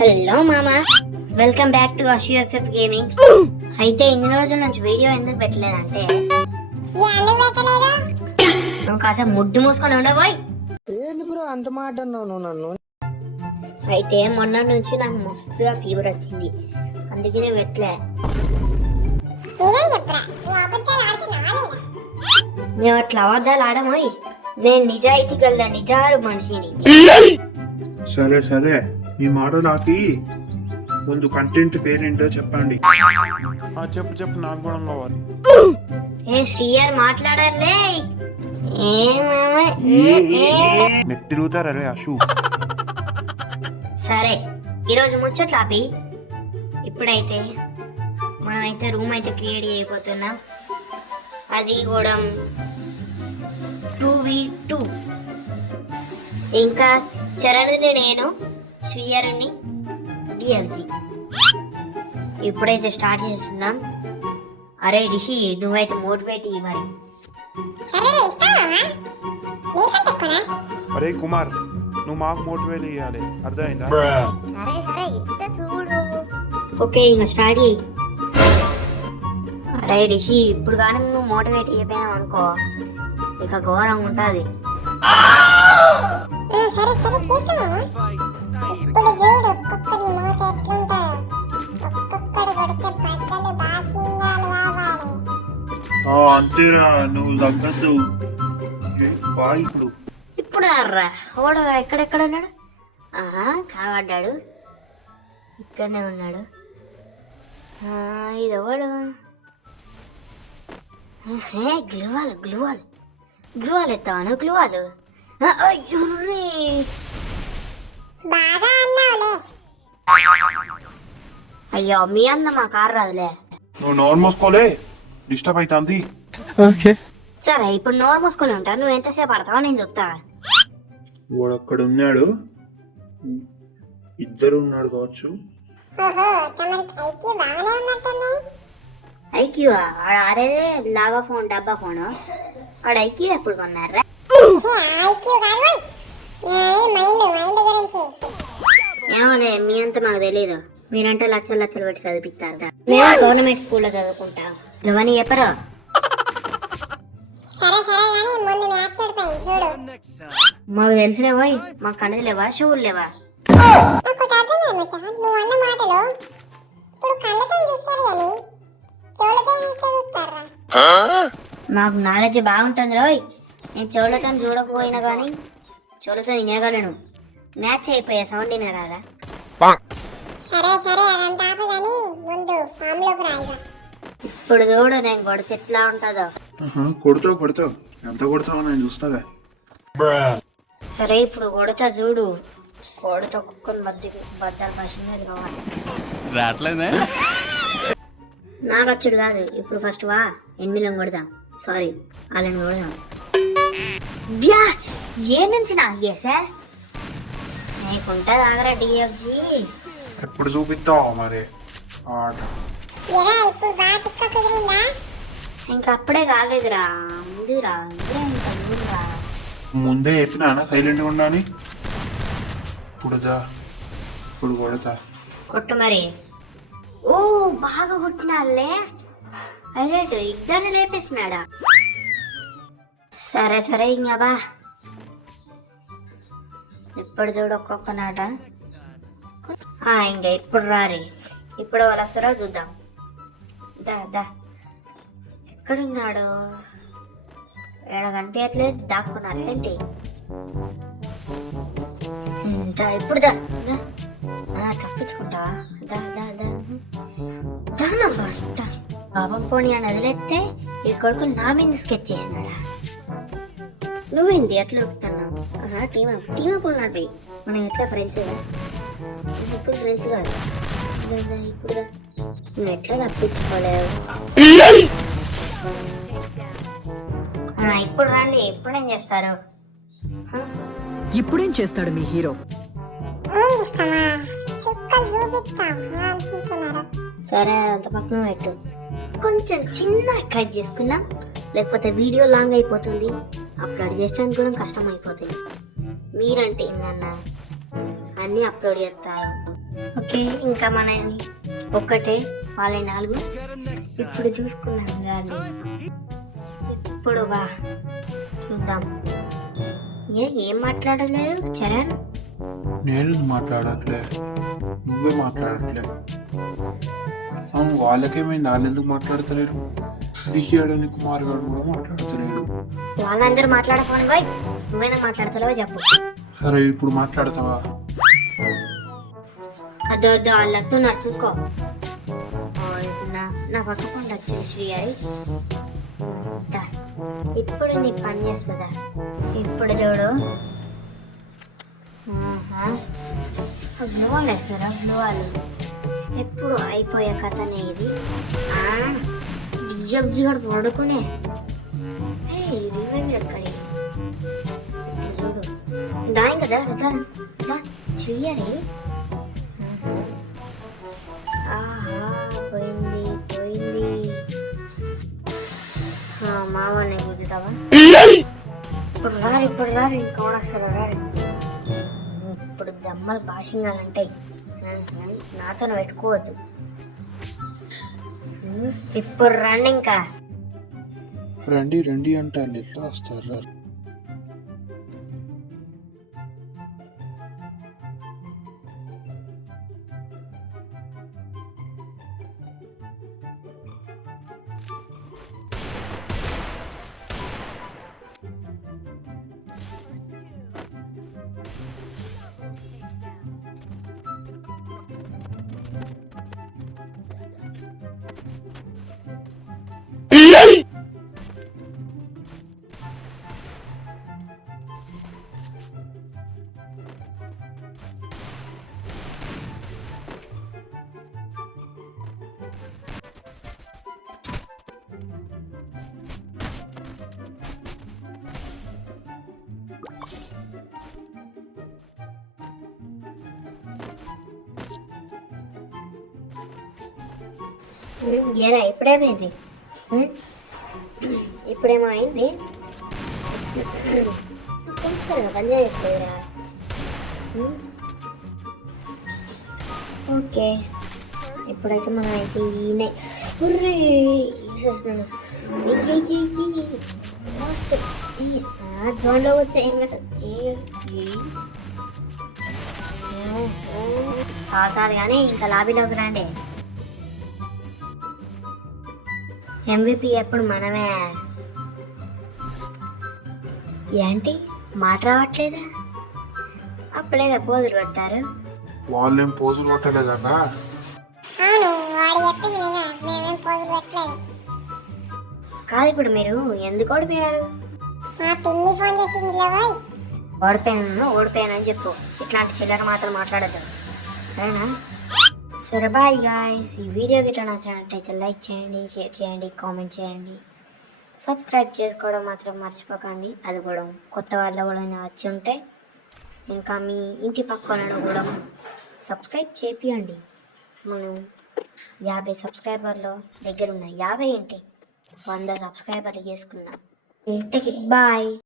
Hello మామా, welcome back to అష్యూఎఫ్ఎఫ్ gaming. అయితే ఇన్ని రోజుల నుంచి వీడియో ఎందుకు పెట్టలేదంటే నువ్వు కాసేపు ముడ్డు మూసుకొని ఉండబోయ్. ఏంటి బ్రో అంత మాట అన్నావు నన్ను? అయితే మొన్న నుంచి నాకు మస్తుగా ఫీవర్ వచ్చింది, అందుకనే పెట్టలే. మేము అట్లా అబద్ధాలు ఆడమోయ్, నేను నిజాయితీ గల్ల నిజారు మనిషిని. సరే సరే, మీ మాట నాకి ముందు కంటెంట్ పేరేంటో చెప్పండి. చెప్పు చెప్పు, నాకు కూడా కావాలి. ఏ శ్రీయర్ మాట్లాడాలే. నెట్ తిరుగుతారా రే అశు? సరే, ఈరోజు ముచ్చట్లాపి. ఇప్పుడైతే మనమైతే రూమ్ అయితే క్రియేట్ చేయబోతున్నాం. అది కూడా 2v2. ఇంకా చరణ్ని నేను, శ్రీయరుని డిఎఫ్జి. ఇప్పుడైతే స్టార్ట్ చేస్తున్నాం. అరే రిషి, నువ్వైతే మోటివేట్ ఇవ్వ మరి. అరే కుమార్, నువ్వు మాకు మోటివేట్ చేయాలి, అర్థమైందా? ఓకే, ఇంకా స్టార్ట్ చేయి. అరే రిషి, ఇప్పుడు కానీ నువ్వు మోటివేట్ చేయపోయినావు అనుకో, ఇక ఘోరంగా ఉంటుంది. అంతేరా, నువ్వు తగ్గద్దు. ఇప్పుడు అర్రా ఓడ ఎక్కడెక్కడ ఉన్నాడు? కాబడ్డాడు, ఇక్కడనే ఉన్నాడు. ఇది ఎవడు? గ్లూవాలు గ్లూవాలు గ్లూవాలు ఎత్తావాను, గ్లూవాలు. అయ్యో, మీ అన్న మా కారు రాదులే. నువ్వు నోరు మూసుకోలే, డిస్టర్బ్ అవుతుంది. సరే, ఇప్పుడు నోరు మూసుకొని ఉంటా. నువ్వు ఎంతసేపు పడతావో నేను చెప్తా. వాడు అక్కడ ఉన్నాడు, ఇద్దరు ఉన్నాడు కావచ్చు. ఐక్యూ ఆడ ఆడే లావా ఫోన్, డబ్బా ఫోన్. ఆడ ఐక్యూ ఎప్పుడు కొన్నారా? ఏమోలే, మీ అంతా మాకు తెలీదు. మీరంటే లక్షలు లక్షలు పెట్టి చదివిస్తారు. మేము గవర్నమెంట్ స్కూల్లో చదువుకుంటాం. ఇవన్నీ చెప్పరు. మాకు తెలిసిలేవా? మాకు కన్నది లేవా? చెవులు లేవా? మాకు నాలెడ్జ్ బాగుంటుంది రోయ్. నేను చెవులతో చూడకపోయినా కానీ చెవులతో వినగలను. మ్యాచ్ అయిపోయా, సౌండ్ వినరాదా? ఇప్పుడు చూడు నేను కొడితే ఎట్లా ఉంటుందో. కొడతావు ఎంత కొడతావు నేను చూస్తాగా. సరే, ఇప్పుడు కొడతా చూడు. కొడతా కుక్కని బద్దలు పశువులు కావాలి. నాకు వచ్చుడు కాదు. ఇప్పుడు ఫస్ట్ వా, ఎనిమిదిలో కొడదాం. సారీ, వాళ్ళని కొడదాం. ఏ నుంచి నాకు చేసా? నీకుంటుంది ఆగరా డిఎఫ్జి. ఎప్పుడు చూపిస్తావు మరి ఆట? ఇంకా అప్పుడే కాలేదురా, ముందురా. ముందే చెప్పినా సైలెంట్గా ఉండాలి. ఇప్పుడు కొడతా. కొట్టు మరి. ఓ, బాగా కొట్టినాలే. హైలైట్, ఇద్దరిని లేపేసినాడా? సరే సరే, ఇంకా బా. ఇప్పుడు చూడు ఒక్కొక్క నాట. ఇంకా ఇప్పుడు రారి. ఇప్పుడు వాళ్ళ వస్తారో చూద్దాం. దా ఎక్కడున్నాడు? ఏడ కనిపించట్లేదు. దాక్కున్నారు ఏంటి? ఇప్పుడు తప్పించుకుంటా. పాపం పోనీ అని వదిలేస్తే ఈ కొడుకు నా మీద స్కెచ్ చేసినాడా? నువ్వేంది అట్లా ఉడుకుతున్నావు? టీమ్ అప్ ఉన్నాడు. మనం ఎట్లా ఫ్రెండ్స్? ఇప్పుడు ఫ్రెండ్స్ కాదు. ఇప్పుడు నువ్వు ఎట్లా తప్పించుకోలేవు. ఇప్పుడు రండి. ఎప్పుడేం చేస్తారు? ఇప్పుడేం చేస్తాడు మీ హీరో? సరే, అంత పక్కన పెట్టు. కొంచెం చిన్న కట్ చేసుకున్నాం, లేకపోతే వీడియో లాంగ్ అయిపోతుంది. అప్లోడ్ చేయడానికి కూడా కష్టం అయిపోతుంది. మీరంటే ఏందన్నా, అన్నీ అప్లోడ్ చేస్తారు. ఓకే, ఇంకా మన ఒక్కటే వాళ్ళ 4. ఇప్పుడు చూసుకున్నాం కానీ ఇప్పుడు వా చూద్దాం. ఏం మాట్లాడలేదు చరణ్? నేను మాట్లాడట్లే, నువ్వే మాట్లాడట్లే. అవును, వాళ్ళకేమైంది? వాళ్ళు ఎందుకు మాట్లాడతలేరు? దిగాడు కుమార్ గారు కూడా మాట్లాడతలేడు. వాళ్ళందరూ మాట్లాడకపోని పోయి నువ్వైనా మాట్లాడతావో చెప్పు. సరే, ఇప్పుడు మాట్లాడతావా? అదో వాళ్ళు వస్తున్నారు చూసుకో. నా పక్కకుండా వచ్చింది శ్రీహరి. ఇప్పుడు నీ పని చేస్తుందా? ఇప్పుడు చూడు. గ్లూవాలు వేస్తారా? గ్లూవాలు ఎప్పుడు అయిపోయే కథనే ఇది. జిగడు పడుకునే రివైవ్ ఎక్కడి చూడు. దాని కదా శ్రీహరి. ఆహా, పోయింది పోయింది. మామని కుదుతావా? ఇప్పుడు రారు ఇంకా వస్తారు. రారు ఇప్పుడు దమ్మలు భాషింగాలంటే నాతో పెట్టుకోవద్దు. ఇప్పుడు రండి ఇంకా. రండి రండి అంటే వాళ్ళు ఎట్లా వస్తారు? ఏరా ఇప్పుడేమైంది? ఇప్పుడేమో అయింది. సరే పని చేయట్లేదురా. ఓకే, ఇప్పుడైతే మనం అయితే ఈయనే జోన్లో వచ్చే చాలు కానీ ఇంకా లాబీలోకి రండి. MVP ఎప్పుడు మనమే. ఏంటి మాట రావట్లేదా? అప్పుడేగా పోజులు పెట్టారు. వాళ్ళేం పోజులు పట్టలేదన్నా. కాదు, ఇప్పుడు మీరు ఎందుకు ఓడిపోయారు? ఓడిపోయానని చెప్పు. ఇట్లాంటి చిల్లర మాత్రం మాట్లాడద్దు, సరేనా? సరే బాయ్ గాయ్స్. ఈ వీడియో గిట్లా నచ్చినట్టయితే లైక్ చేయండి, షేర్ చేయండి, కామెంట్ చేయండి, సబ్స్క్రైబ్ చేసుకోవడం మాత్రం మర్చిపోకండి. అది కూడా కొత్త వాళ్ళు కూడా వచ్చి ఉంటే ఇంకా మీ ఇంటి పక్కన కూడా సబ్స్క్రైబ్ చేపియండి. మనం 50 సబ్స్క్రైబర్లు దగ్గర ఉన్నాయి. 50 ఏంటి, 100 సబ్స్క్రైబర్లు చేసుకున్నాం. ఇంటికి బాయ్.